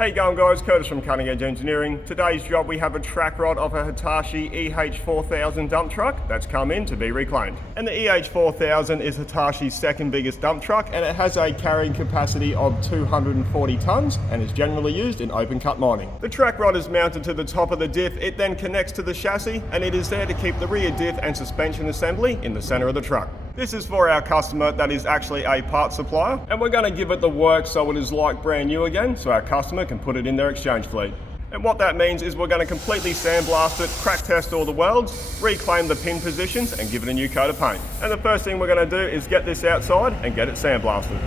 How you going, guys? Curtis from Cutting Edge Engineering. Today's job, we have a track rod of a Hitachi EH4000 dump truck that's come in to be reclaimed. And the EH4000 is Hitachi's second biggest dump truck, and it has a carrying capacity of 240 tons and is generally used in open cut mining. The track rod is mounted to the top of the diff. It then connects to the chassis, and it is there to keep the rear diff and suspension assembly in the center of the truck. This is for our customer that is actually a parts supplier, and we're going to give it the work so it is like brand new again, so our customer can put it in their exchange fleet. And what that means is we're going to completely sandblast it, crack test all the welds, reclaim the pin positions and give it a new coat of paint. And the first thing we're going to do is get this outside and get it sandblasted.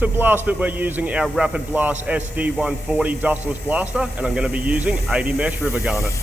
To blast it, we're using our Rapid Blast SD140 dustless blaster, and I'm going to be using 80 mesh river garnet.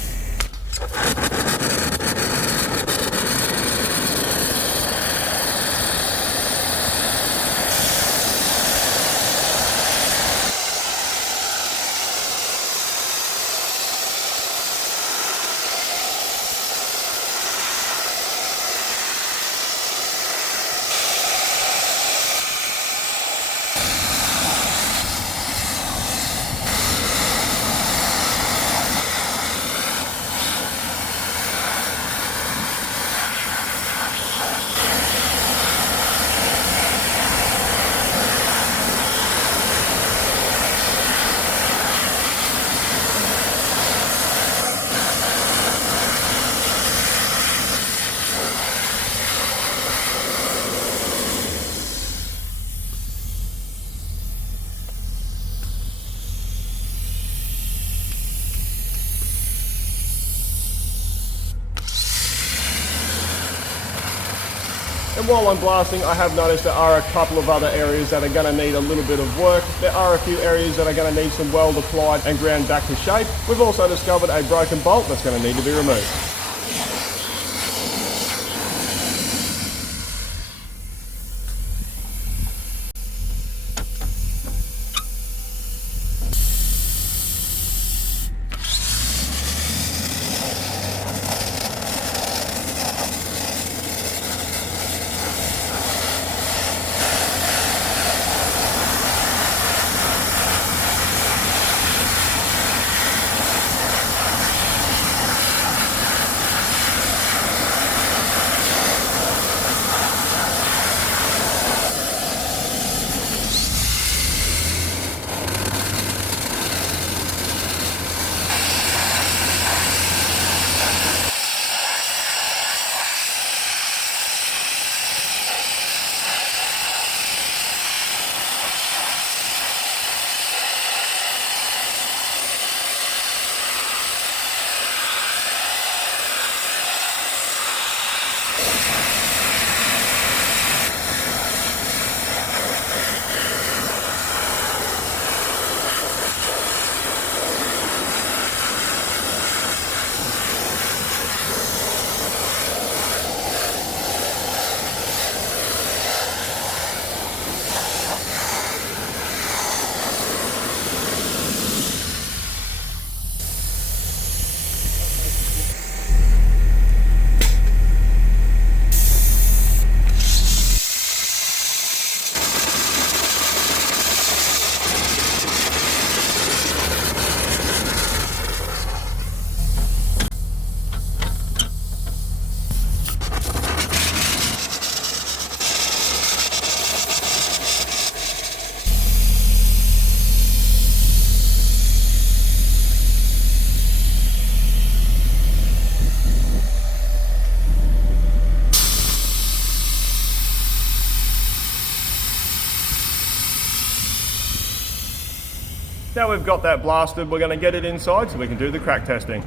And while I'm blasting, I have noticed there are a couple of other areas that are going to need a little bit of work. There are a few areas that are going to need some weld applied and ground back to shape. We've also discovered a broken bolt that's going to need to be removed. Now we've got that blasted, we're going to get it inside so we can do the crack testing.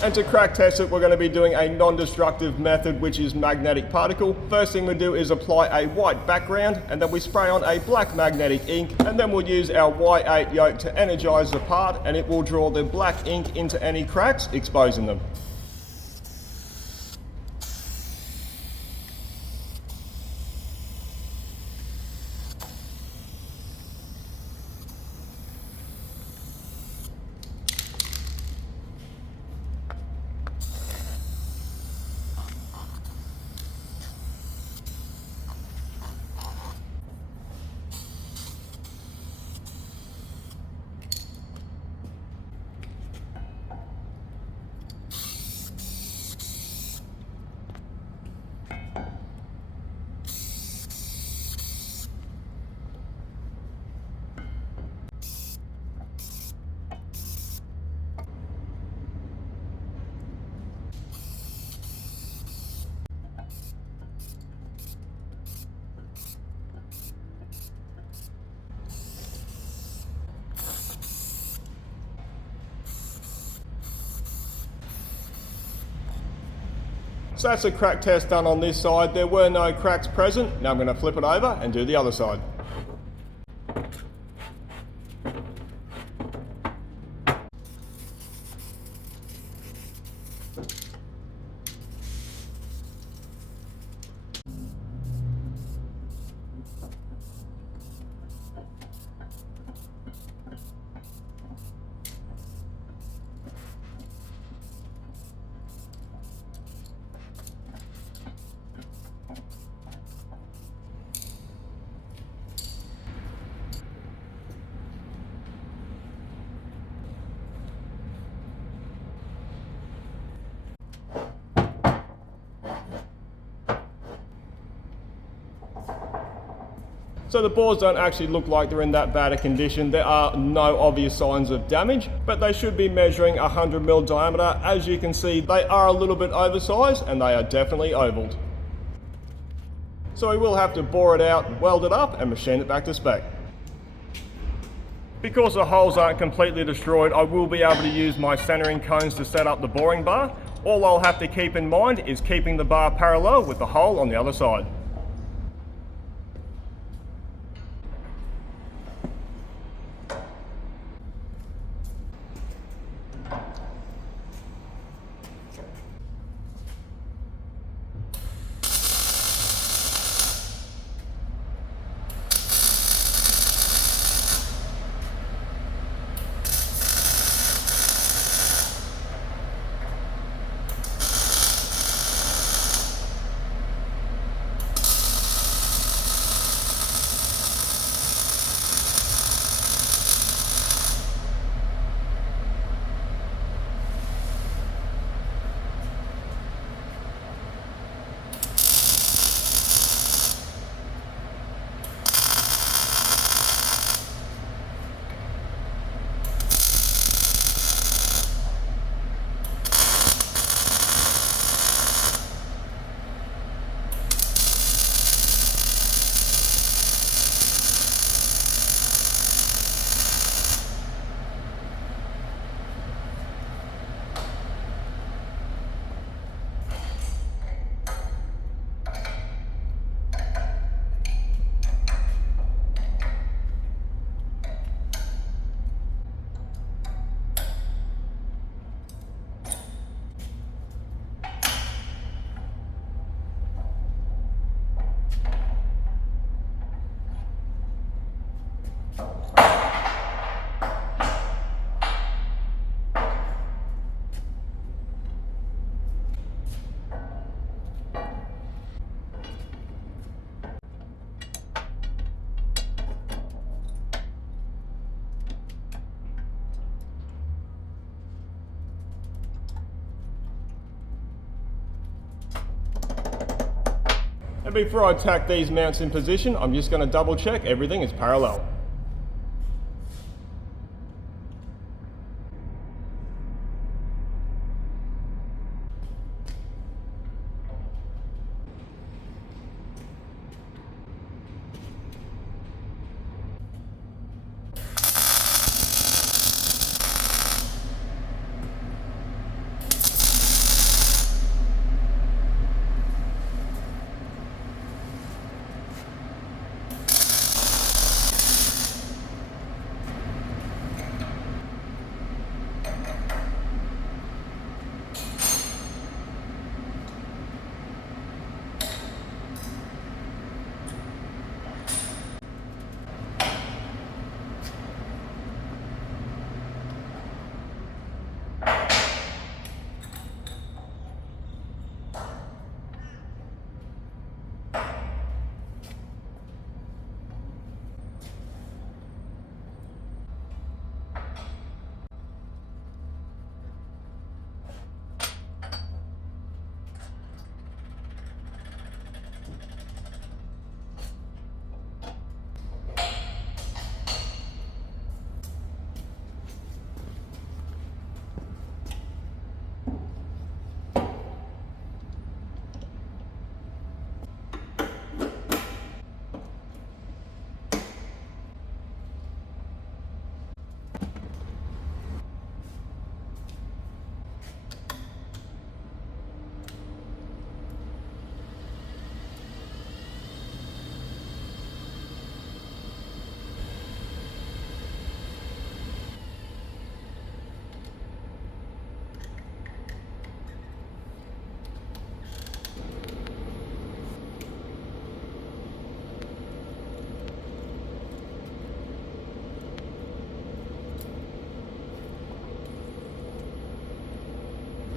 And to crack test it, we're going to be doing a non-destructive method, which is magnetic particle. First thing we do is apply a white background, and then we spray on a black magnetic ink, and then we'll use our Y8 yoke to energize the part, and it will draw the black ink into any cracks, exposing them. So that's a crack test done on this side. There were no cracks present. Now I'm going to flip it over and do the other side. So the boards don't actually look like they're in that bad a condition. There are no obvious signs of damage, but they should be measuring 100mm diameter. As you can see, they are a little bit oversized and they are definitely ovaled. So we will have to bore it out, weld it up and machine it back to spec. Because the holes aren't completely destroyed, I will be able to use my centering cones to set up the boring bar. All I'll have to keep in mind is keeping the bar parallel with the hole on the other side. And before I tack these mounts in position, I'm just going to double check everything is parallel.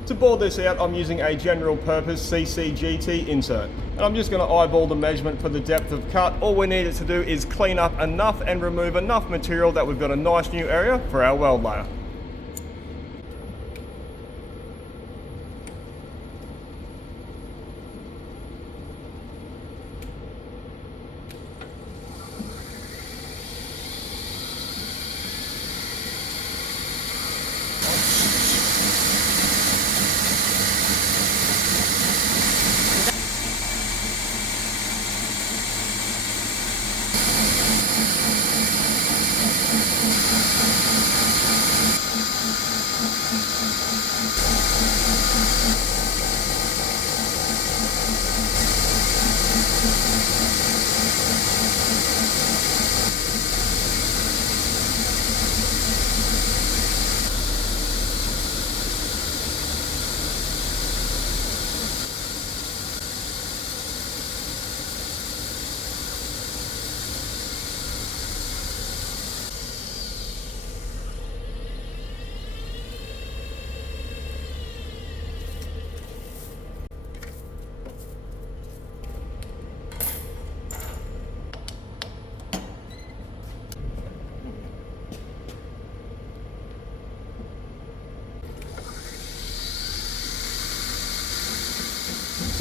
To bore this out, I'm using a general purpose CCGT insert. And I'm just going to eyeball the measurement for the depth of cut. All we need it to do is clean up enough and remove enough material that we've got a nice new area for our weld layer.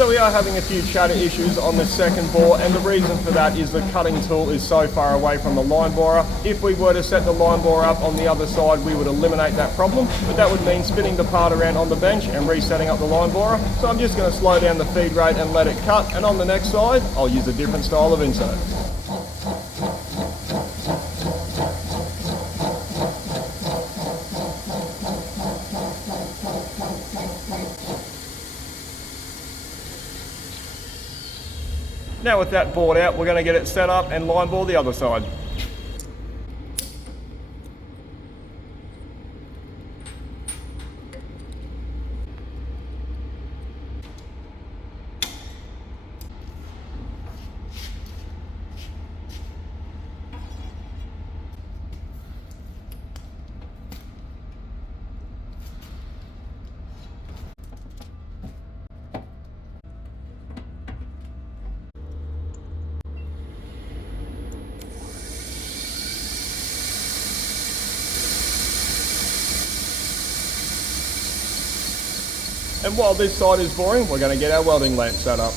So we are having a few chatter issues on the second bore, and the reason for that is the cutting tool is so far away from the line borer. If we were to set the line borer up on the other side, we would eliminate that problem, but that would mean spinning the part around on the bench and resetting up the line borer. So I'm just going to slow down the feed rate and let it cut, and on the next side, I'll use a different style of insert. Now with that bored out, we're going to get it set up and line bore the other side. And while this side is boring, we're going to get our welding lamp set up.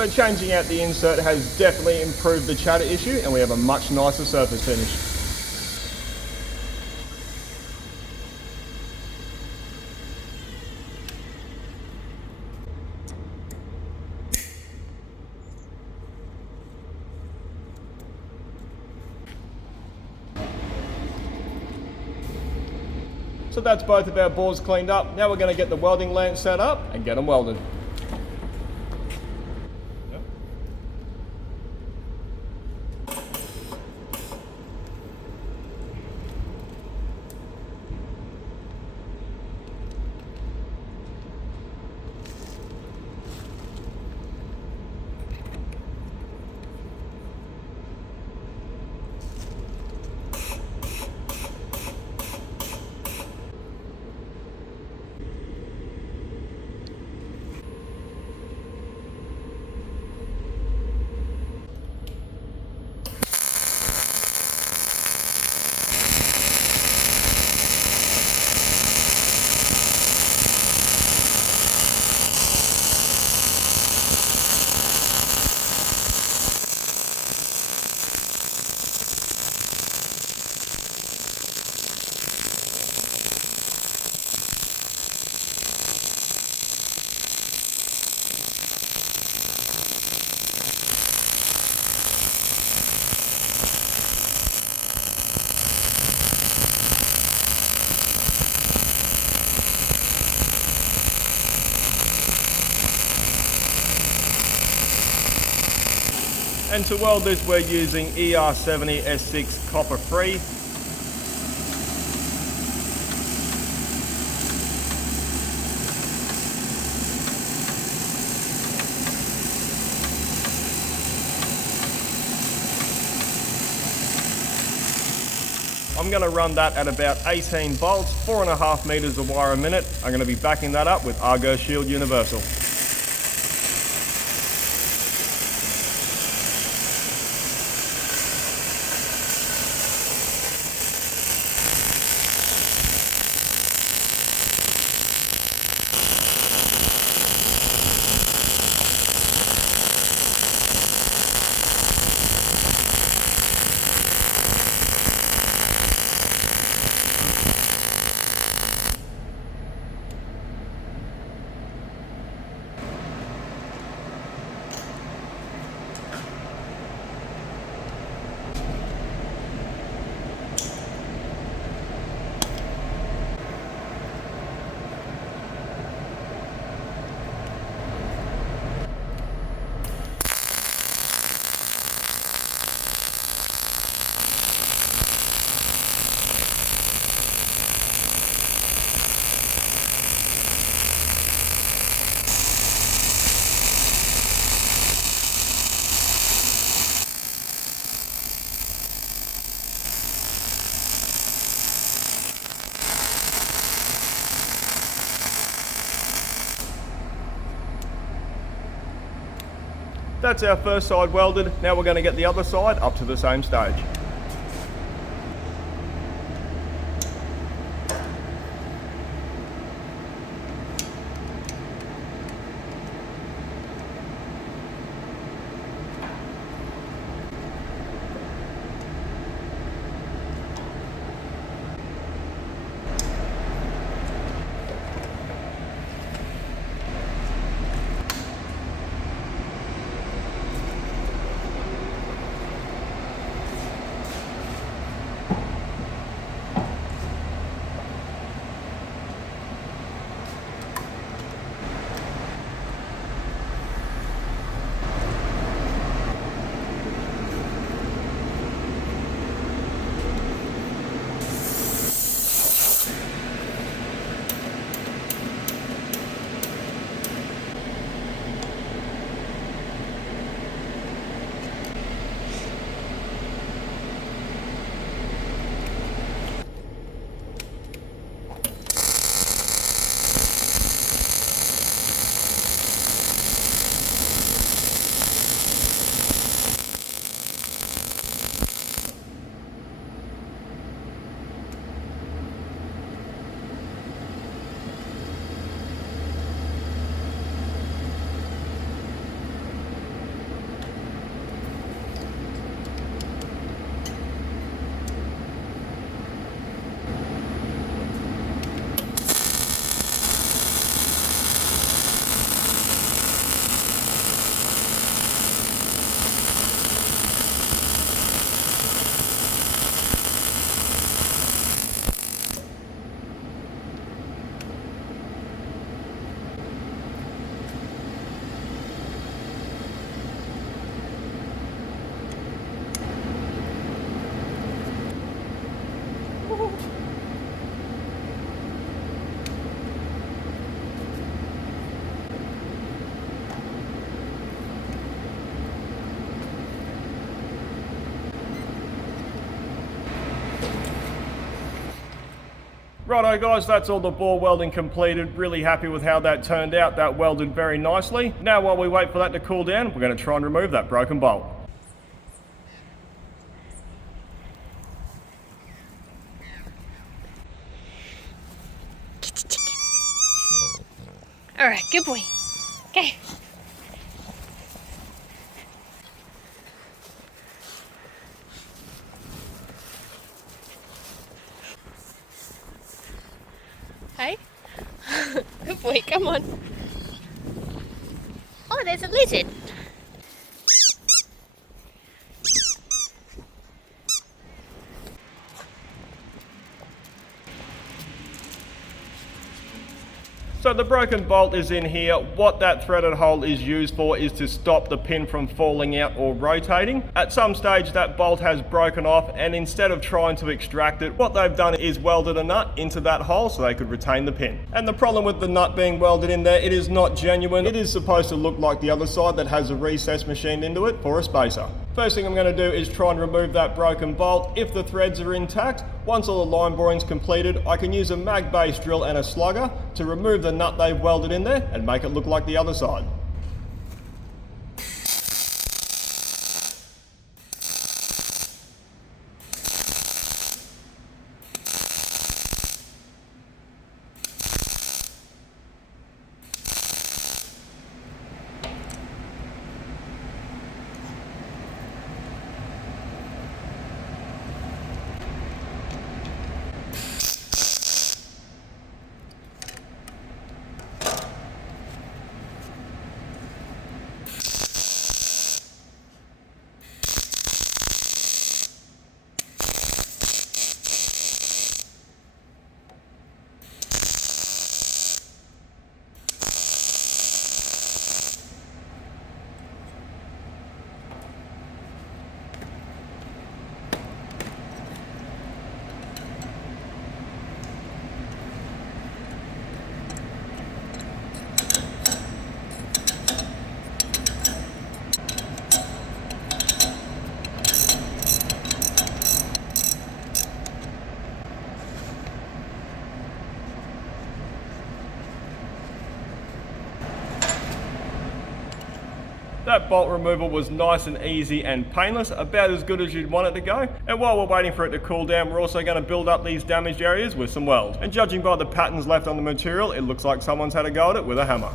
So changing out the insert has definitely improved the chatter issue, and we have a much nicer surface finish. So that's both of our bores cleaned up. Now we're going to get the welding lamp set up and get them welded. And to weld this, we're using ER70 S6 copper free. I'm going to run that at about 18 volts, 4.5 meters of wire a minute. I'm going to be backing that up with Argo Shield Universal. That's our first side welded. Now we're going to get the other side up to the same stage. Righto guys, that's all the bore welding completed. Really happy with how that turned out. That welded very nicely. Now while we wait for that to cool down, we're going to try and remove that broken bolt. Alright, good boy. Okay. Hey? Good boy, come on. Oh, there's a lizard. So the broken bolt is in here. What that threaded hole is used for is to stop the pin from falling out or rotating. At some stage that bolt has broken off, and instead of trying to extract it, what they've done is welded a nut into that hole so they could retain the pin. And the problem with the nut being welded in there, it is not genuine. It is supposed to look like the other side that has a recess machined into it for a spacer. First thing I'm going to do is try and remove that broken bolt. If the threads are intact, once all the line boring's completed, I can use a mag base drill and a slugger to remove the nut they've welded in there and make it look like the other side. That bolt removal was nice and easy and painless, about as good as you'd want it to go. And while we're waiting for it to cool down, we're also going to build up these damaged areas with some weld. And judging by the patterns left on the material, it looks like someone's had a go at it with a hammer.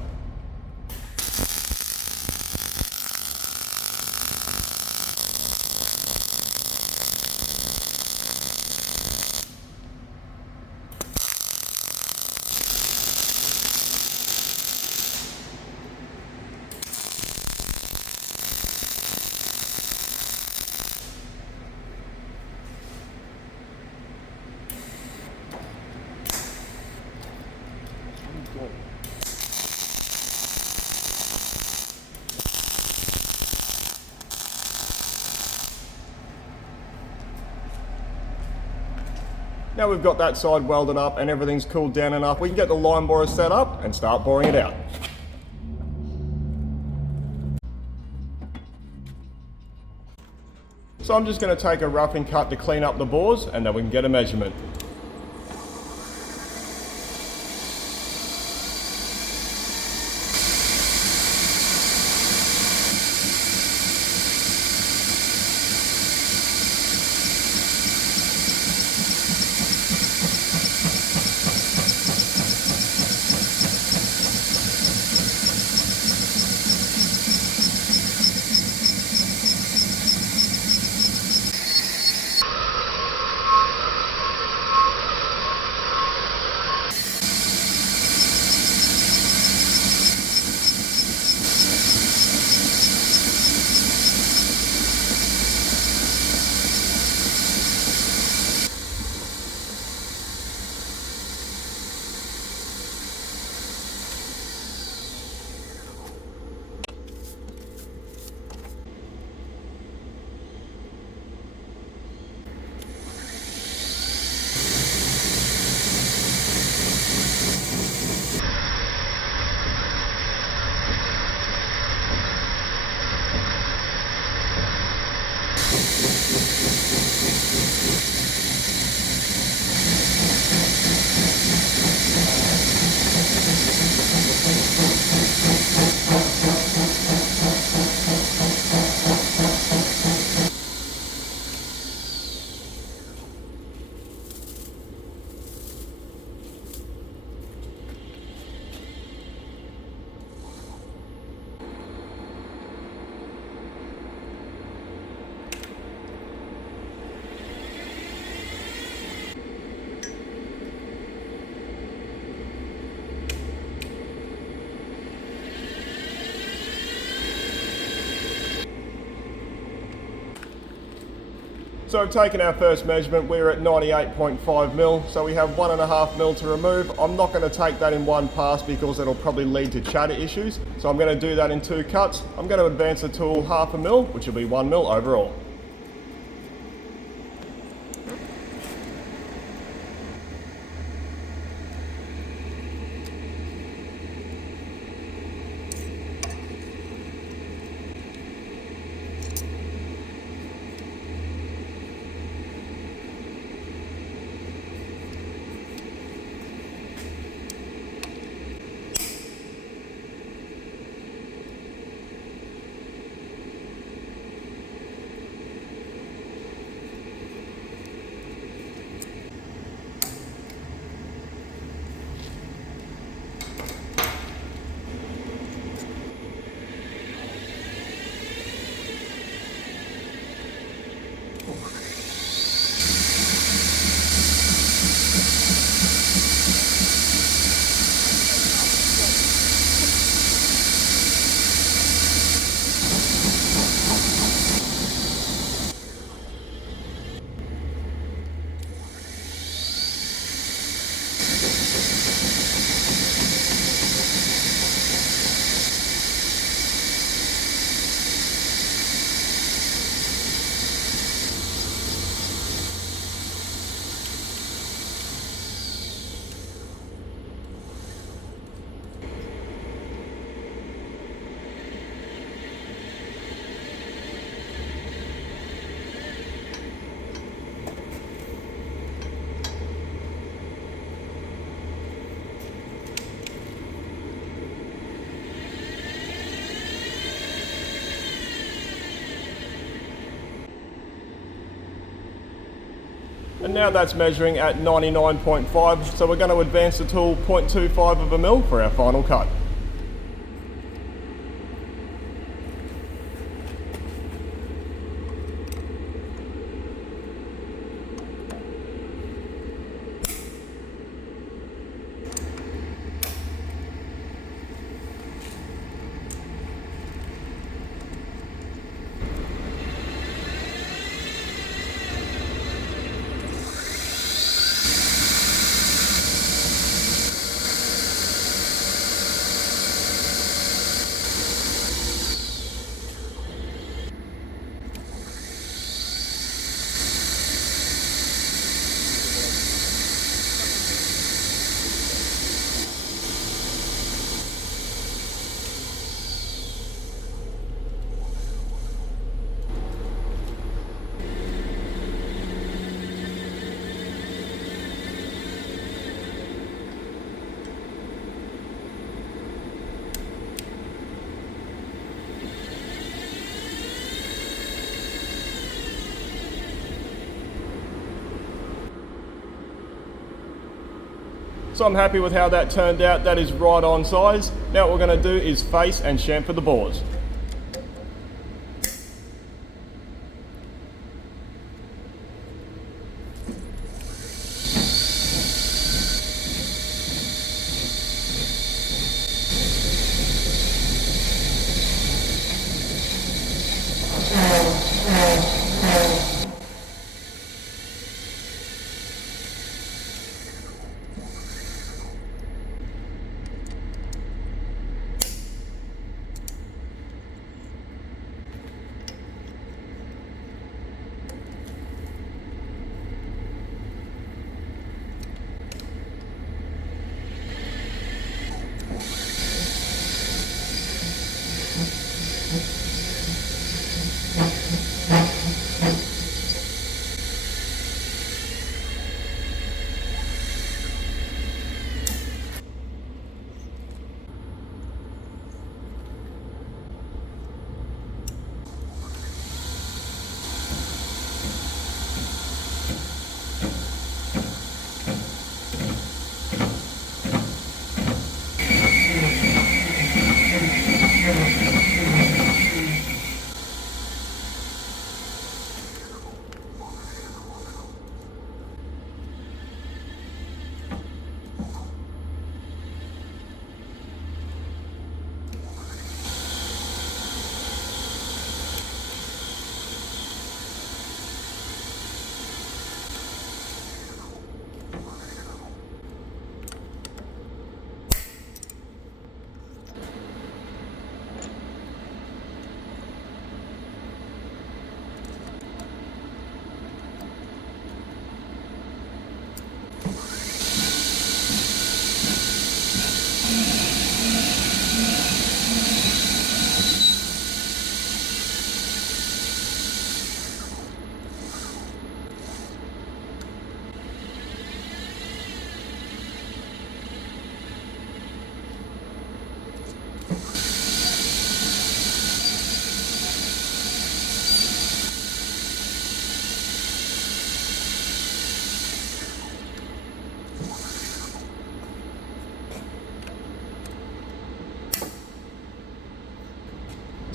Now we've got that side welded up and everything's cooled down enough, we can get the line borer set up and start boring it out. So I'm just going to take a roughing cut to clean up the bores and then we can get a measurement. So we've taken our first measurement, we're at 98.5 mil, so we have 1.5 mil to remove. I'm not going to take that in one pass because it'll probably lead to chatter issues, so I'm going to do that in 2 cuts. I'm going to advance the tool 0.5 mil, which will be 1 mil overall. And now that's measuring at 99.5, so we're going to advance the tool 0.25 of a mil for our final cut. So I'm happy with how that turned out. That is right on size. Now what we're going to do is face and chamfer the bores.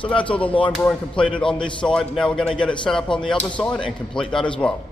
So that's all the line boring completed on this side. Now we're going to get it set up on the other side and complete that as well.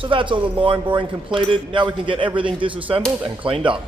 So that's all the line boring completed. Now we can get everything disassembled and cleaned up.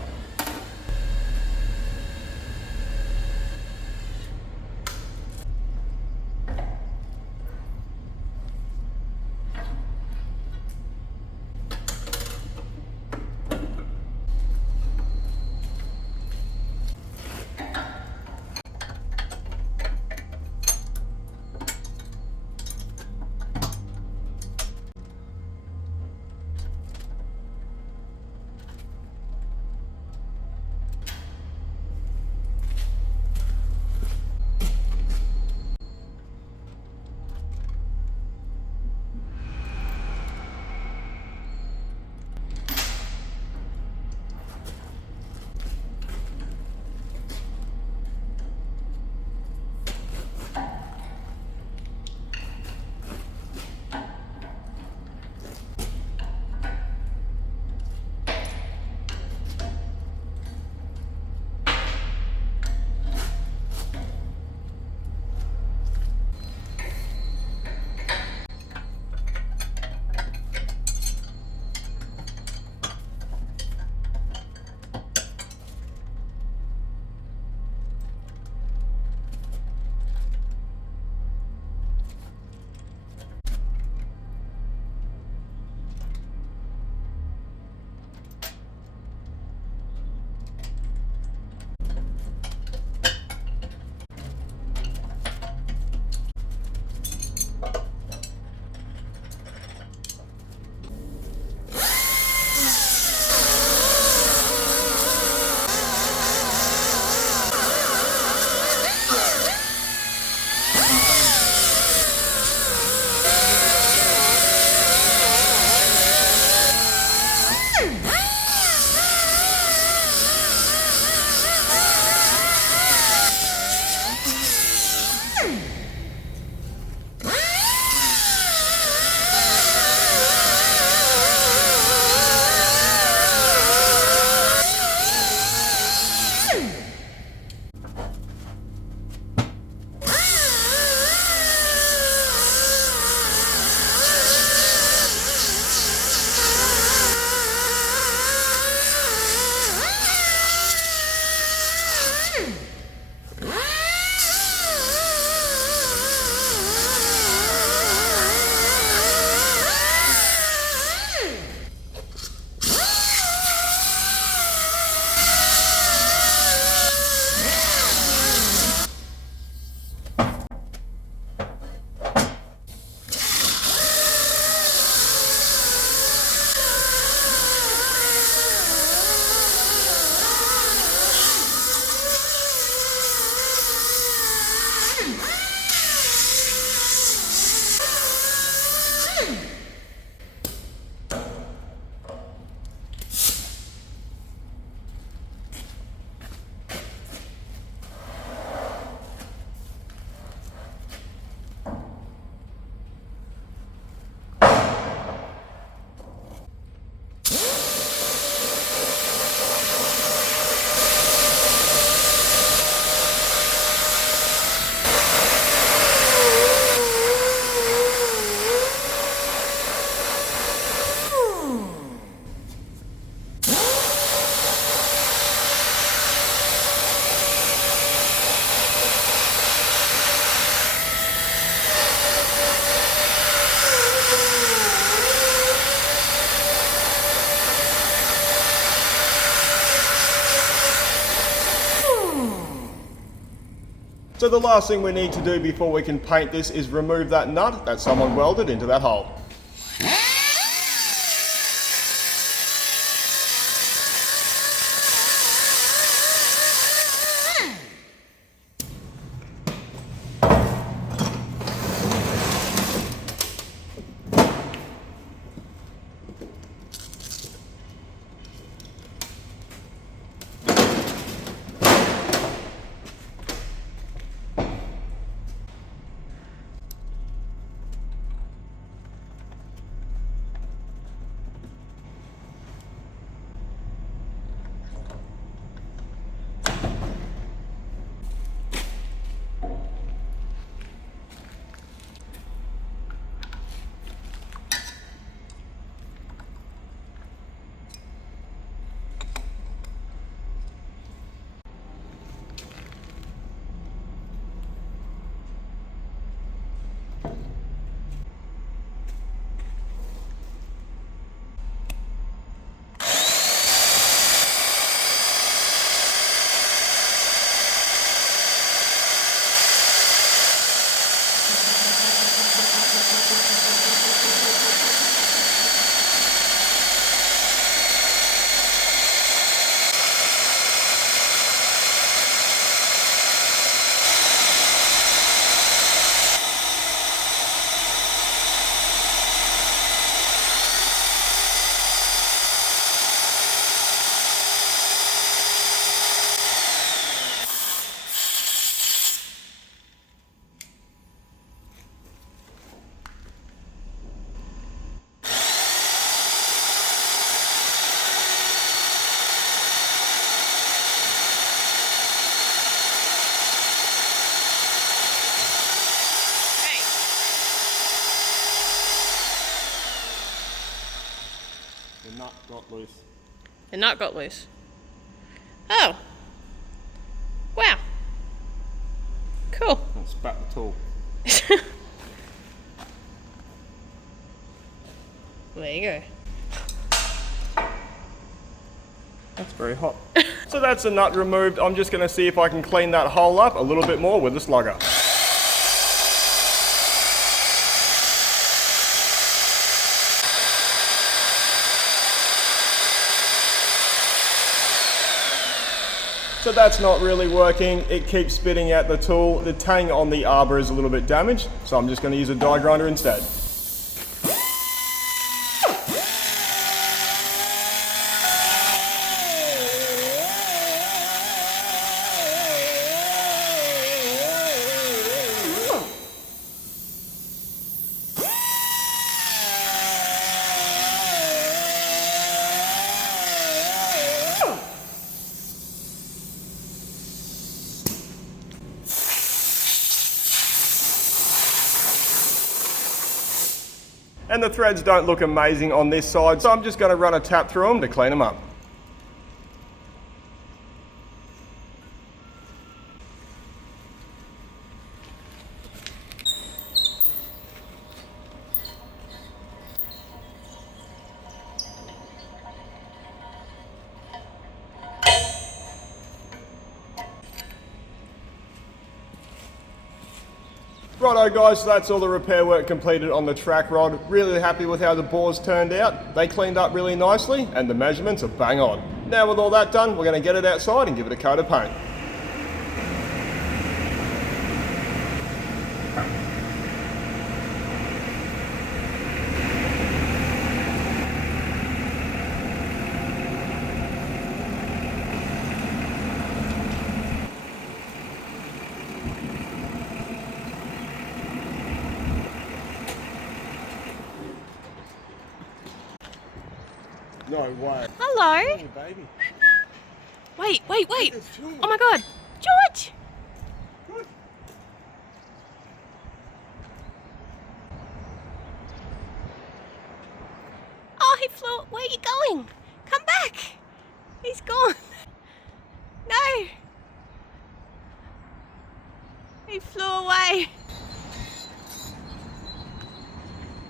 So the last thing we need to do before we can paint this is remove that nut that someone welded into that hole. The nut got loose. The nut got loose. Oh. Wow. Cool. And spat the tool. There you go. That's very hot. So that's the nut removed. I'm just going to see if I can clean that hole up a little bit more with the slugger. So that's not really working. It keeps spitting out the tool. The tang on the arbor is a little bit damaged, so I'm just going to use a die grinder instead. And the threads don't look amazing on this side, so I'm just going to run a tap through them to clean them up. Righto guys, so that's all the repair work completed on the track rod. Really happy with how the bores turned out. They cleaned up really nicely and the measurements are bang on. Now with all that done, we're going to get it outside and give it a coat of paint. No way. Hello. Hey, baby. Wait. There's two of them. Oh my God. George. Good. Oh, he flew. Where are you going? Come back. He's gone. No. He flew away.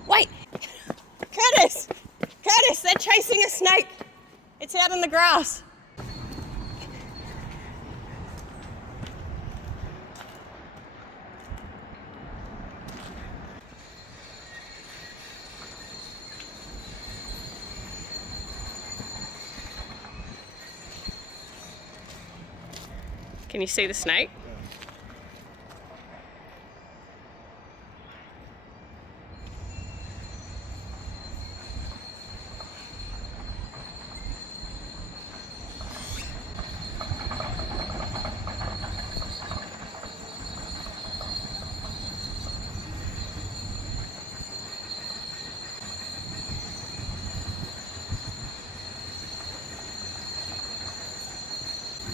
Wait. Curtis. Curtis, they're chasing a snake. It's out in the grass. Can you see the snake?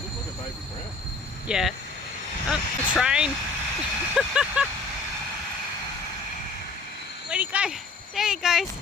Look like a baby grouse. Yeah. Oh, the train. Where'd he go? There he goes.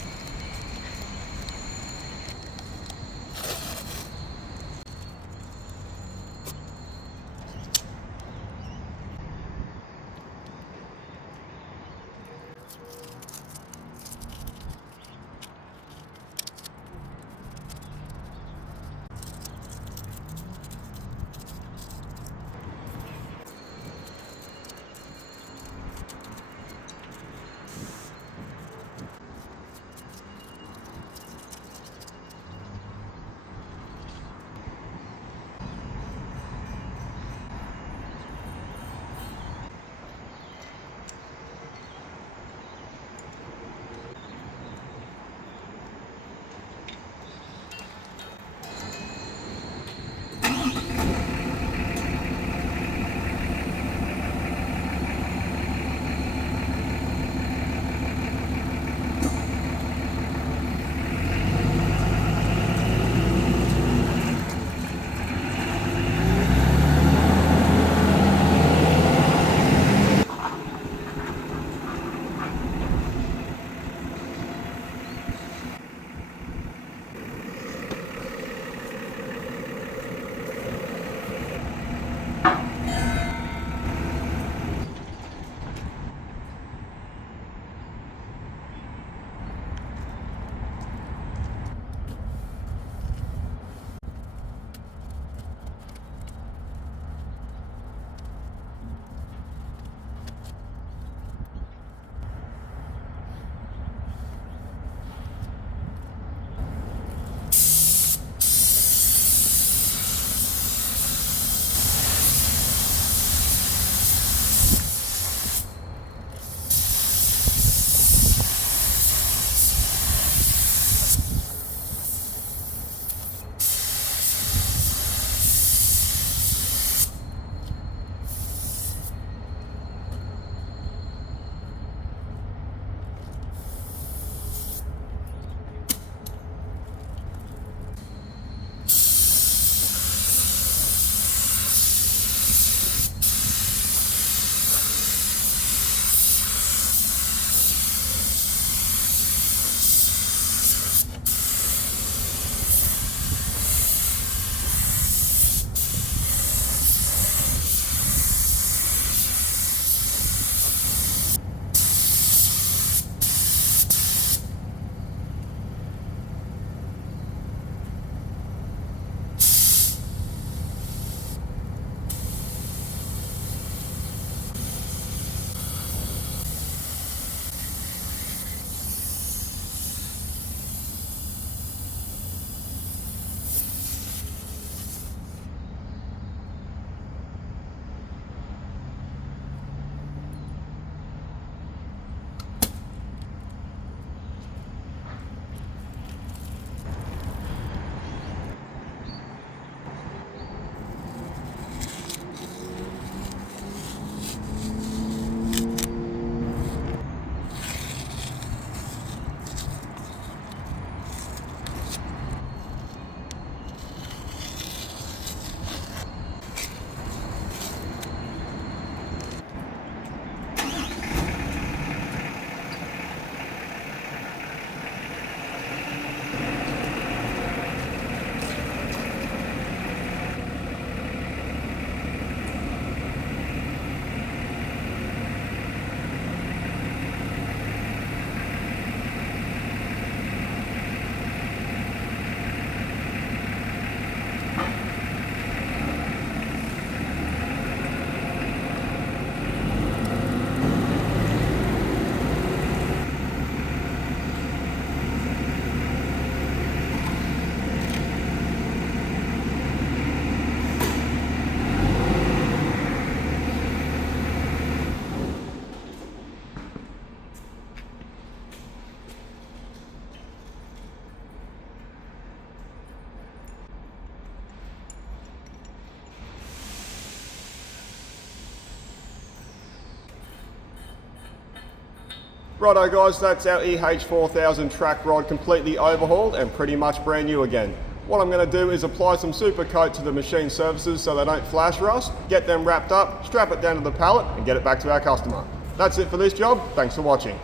Righto guys, that's our EH4000 track rod completely overhauled and pretty much brand new again. What I'm going to do is apply some super coat to the machine surfaces so they don't flash rust, get them wrapped up, strap it down to the pallet and get it back to our customer. That's it for this job. Thanks for watching.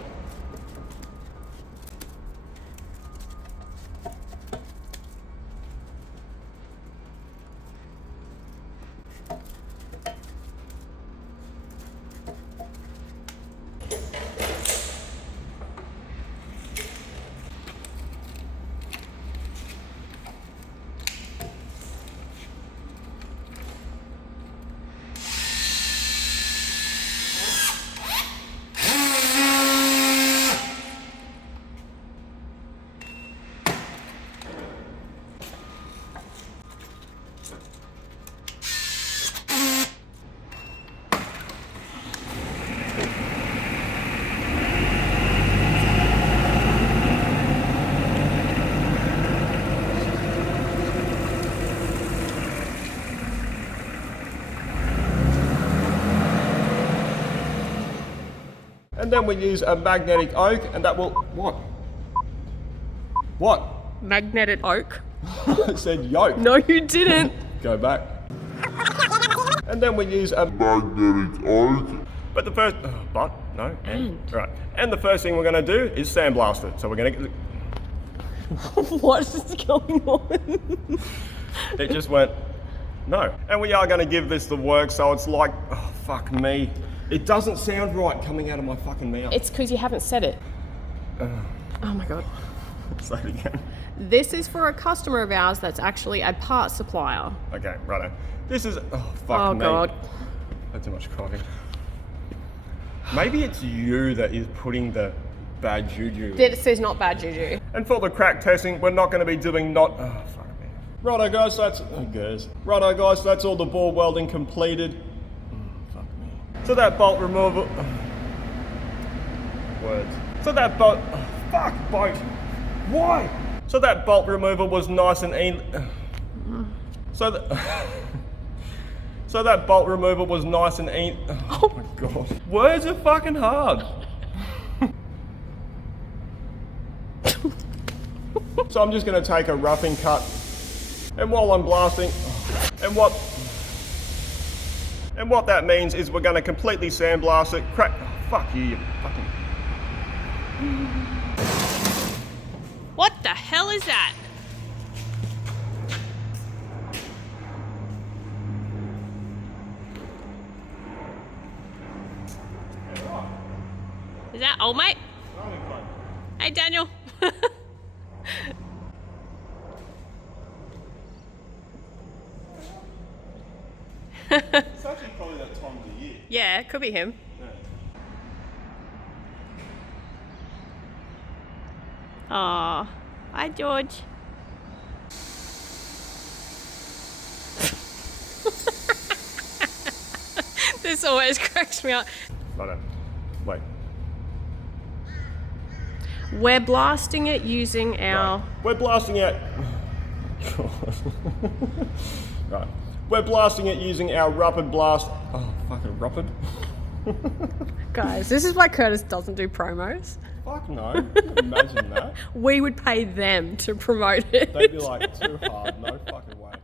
And then we use a magnetic oak and that will, what? What? Magnetic oak. I said yoke. No, you didn't. Go back. And then we use a magnetic oak. But the first, right. And the first thing we're gonna do is sandblast it. So we're gonna, What is going on? it just went, no. And we are gonna give this the work so it's like, oh, fuck me. It doesn't sound right coming out of my fucking mouth. It's because you haven't said it. Oh my God. Say it again. This is for a customer of ours that's actually a parts supplier. Okay, righto. This is, oh, fuck Oh me. God. That's too much coughing. Maybe it's you that is putting the bad juju. It says not bad juju. And for the crack testing, we're not going to be doing oh, fuck me. Righto guys, Righto guys, that's all the ball welding completed. Fuck me. So that bolt removal, words. So that bolt, fuck, bolt. Why? So that bolt removal was nice and easy. So that bolt removal was nice and easy. Oh my God. Words are fucking hard. So I'm just going to take a roughing cut, and while I'm blasting, and what that means is we're going to completely sandblast it, crack, fuck you fucking. What the hell is that? Is that old mate? Hey Daniel. It's actually probably that time of the year. Yeah, it could be him. Aw, hi George. This always cracks me up. Wait. We're blasting it using our... Right. We're blasting it. Right. We're blasting it using our rapid blast. Oh, fucking rapid. Guys, this is why Curtis doesn't do promos. Fuck no. Imagine that. We would pay them to promote it. They'd be like, too hard, no fucking way.